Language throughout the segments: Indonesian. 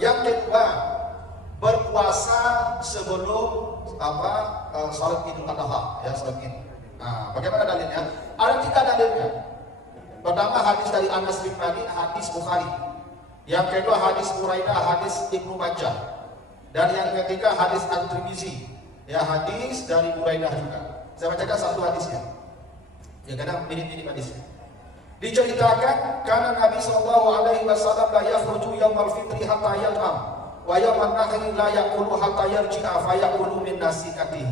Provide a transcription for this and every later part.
Yang kedua, berpuasa sebelum salat Idul Adha, ya, salat Id. Bagaimana dalilnya? Ada 3 dalilnya. Pertama, hadis dari Anas bin Malik, hadis Bukhari. Yang kedua, hadis Buraidah, hadis Ibnu Majah. Dan yang ketiga, hadis At-Tirmizi, ya, hadis dari Buraidah juga. Saya bacakan satu hadisnya. Ya, kadang mirip-mirip hadisnya. Diceritakan karena Nabi sallallahu alaihi wasallam la yakhruju yaumal fitri hatta yal'am wa yauman nahri la yaqulu hatta yarji'a fa yaqulu min nasikatihi.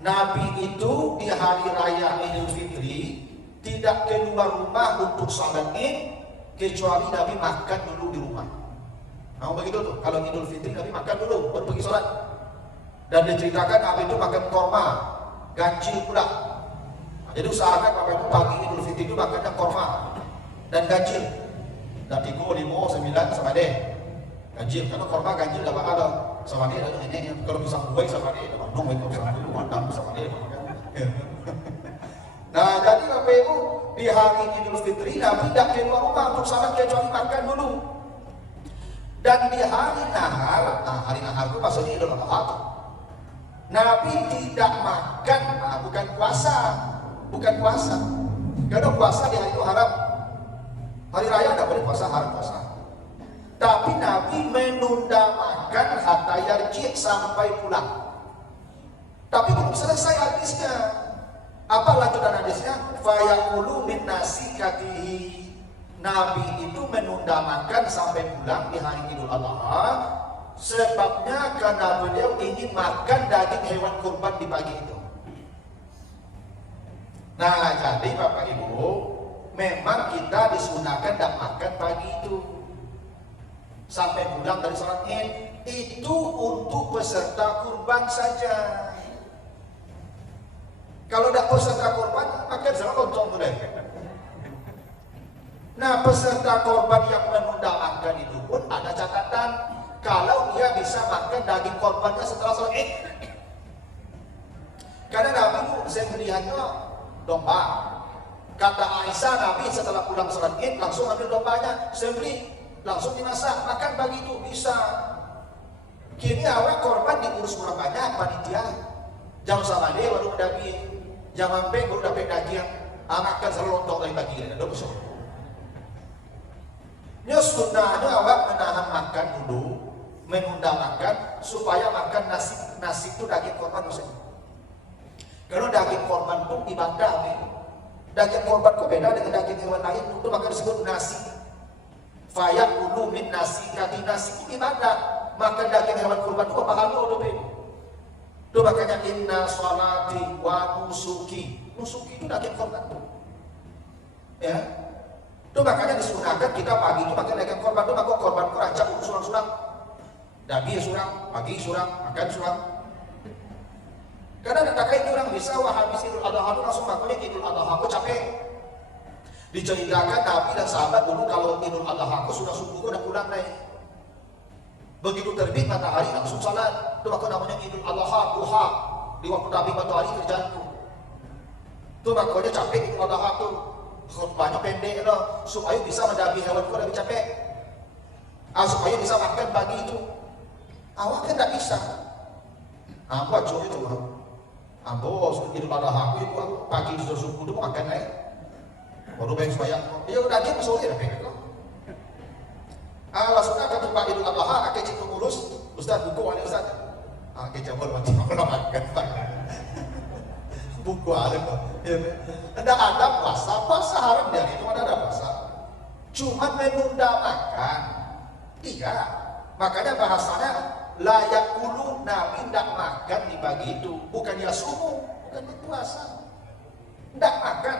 Nabi itu di hari raya Idul Fitri tidak keluar rumah untuk salat Id kecuali Nabi makan dulu di rumah. Nah, begitu tuh. Kalau Idul Fitri Nabi makan dulu baru pergi salat. Dan diceritakan Nabi itu makan korma, ganjil pula. Jadi usahakan Bapak Ibu pagi Idul Fitri itu makannya korma dan ganjil. Dan 3, 5, 9 sama deh. Ganjil, karena korma ganjil dapat ada sama dia ada ini. Kalau bisa buai sama dia, bandung itu sama dia, mandang sama dia. Nah, jadi Bapak Ibu di hari Idul Fitri Nabi tidak keluar rumah untuk salat kecuali makan dulu. Dan di hari nahar, hari nahar itu maksudnya Idul Adha. Nabi tidak makan, bukan puasa. Bukan puasa. Karena puasa di hari itu haram. Hari raya tidak boleh puasa, haram puasa. Tapi Nabi menunda makan hatta yarji' sampai pulang. Tapi belum selesai hadisnya. Apa lanjutan hadisnya? Fa yaqulu min nasikatihi. Nabi itu menunda makan sampai pulang di hari Idul Adha. Sebabnya karena beliau ingin makan daging hewan kurban di pagi itu. Nah, jadi Bapak Ibu, memang kita disunahkan tidak makan pagi itu sampai pulang dari salat Id. Itu untuk peserta kurban saja. Kalau tidak peserta kurban, makan sama lontong tuh deh. Nah, peserta kurban yang menunda makan itu pun ada catatan. Kalau dia bisa makan daging kurbannya setelah salat Id. Karena Nabi itu saya melihatnya domba. Kata Aisyah, Nabi setelah pulang salat Id langsung ambil dombanya, sembelih, langsung dimasak, makan pagi itu bisa. Kini awak korban diurus kurang banyak panitia. Jam sama dia baru daging, jam ampeng baru dapat daging. Makan selalu lontong dari pagi ada dosa. Nya sunnahnya awak menahan makan dulu, menunda makan supaya makan nasi itu daging korban maksudnya. Karena daging korban itu ibadah, daging korban itu beda dengan daging hewan lain, itu maka disebut nasi. Fayak ulu min nasi, kati nasi itu ibadah. Makan daging hewan korban itu pahala itu. Itu makanya inna sholati wa nusuki. Nusuki itu daging korban itu. Ya. Itu makanya disunahkan kita pagi itu makan daging korban itu, maka korban itu rancang surang-surang. Daging surang, pagi surang, makan surang. Karena tak kayak orang bisa habis Idul Adha itu langsung makannya Idul Adha aku capek. Diceritakan Nabi dan sahabat dulu kalau Idul Adha aku sudah subuh udah pulang naik. Begitu terbit matahari langsung salat. Itu maka namanya Idul Adha duha. Di waktu Nabi matahari terjatuh. Itu makanya capek Idul Adha itu. Khutbahnya pendek loh, supaya bisa mendampingi hewan itu lebih capek. Supaya bisa makan pagi itu. Awak kan tidak bisa. Apa cuy itu? Ambo Idul Adha aku itu pagi di subuh itu makan naik. Baru baik supaya ya udah dia sore dah pengen lah. Langsung akan tempat Idul Adha akan cikgu urus Ustaz buku ada Ustaz. Akan jambol macam mana makan pak. Buku ada kok. Tidak ada puasa haram dari itu ada puasa. Cuma menunda makan. Tidak. Makanya bahasanya layak ulu Nabi tidak makan di pagi itu, bukan ya sumu, bukan berpuasa, tidak makan.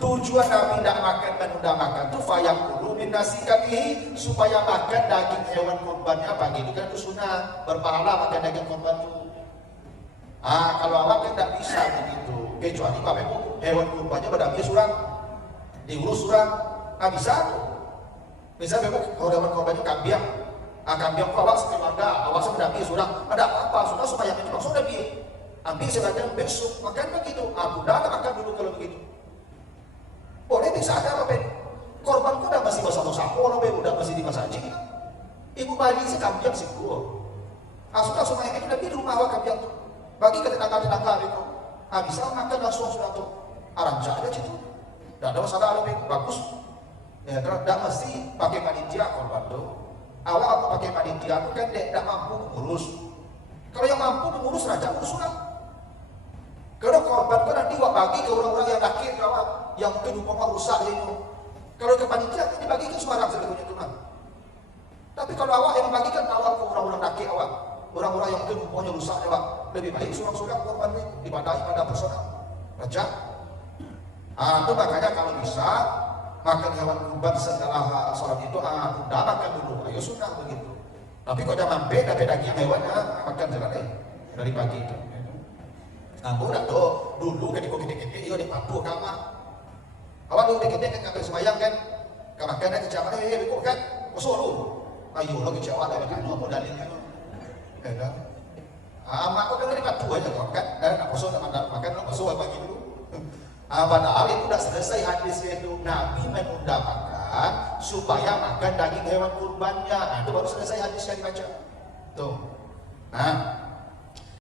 Tujuan Nabi tidak makan menunda makan itu fayak ulu min nasikatihi, supaya makan daging hewan kurbannya pagi itu kan itu sunnah, berpahala makan daging kurban itu. Kalau awak kan tidak bisa begitu, kecuali Bapak Ibu hewan kurbannya berdaging surang, diurus surang, bisa tuh. Bisa Bapak kalau hewan kurbannya kambing. Akan biar awak sekeluarga, awak sebenarnya surang, ada apa? Sudah supaya itu langsung lebih. Ambil sebagian besok, makan begitu. Bunda makan dulu kalau begitu. Boleh bisa ada apa? Korban kuda masih bersama-sama, orang udah masih di masjid. rumah ini sih kambing sih gua. Sudah semua itu tapi di rumah awak kambing tuh. Bagi ke tetangga-tetangga itu. Bisa makan langsung sudah tuh. Aranja aja situ. Tidak ada masalah lebih bagus. Ya, tidak mesti pakai panitia korban tuh. Awak aku pakai panitia aku kan tidak mampu mengurus. Kalau yang mampu mengurus raja urus sudah. Kalau korban kan nanti awak bagi ke orang-orang yang sakit awak, yang mungkin umpama rusak itu. Kalau ke panitia kan dibagikan sembarang sebetulnya itu mah. Tapi kalau awak yang membagikan awak ke orang-orang sakit awak, orang-orang yang mungkin umpamanya rusak awak, lebih baik seorang-seorang korban ini dibadai pada personal raja. Itu makanya kalau bisa makan hewan kurban setelah sholat itu udah makan dulu, ayo sunnah begitu. Tapi kalau udah mampir, tapi daging hewan makan jalan dari pagi itu. Udah tuh dulu kan gede-gede iya di Papua kamar. Awak dulu gede-gede kan ngambil sembahyang kan, kemakan dan kecama kok kan, Solo. Ayo lo kecewa dari kan apa dalilnya? Ya kan? Mak kok dari Papua aja kok kan, dan apa Solo makan lo Solo pagi dulu. Padahal itu sudah selesai hadisnya itu. Nabi menunda makan supaya makan daging hewan kurbannya. Itu baru selesai hadisnya dibaca. Tuh.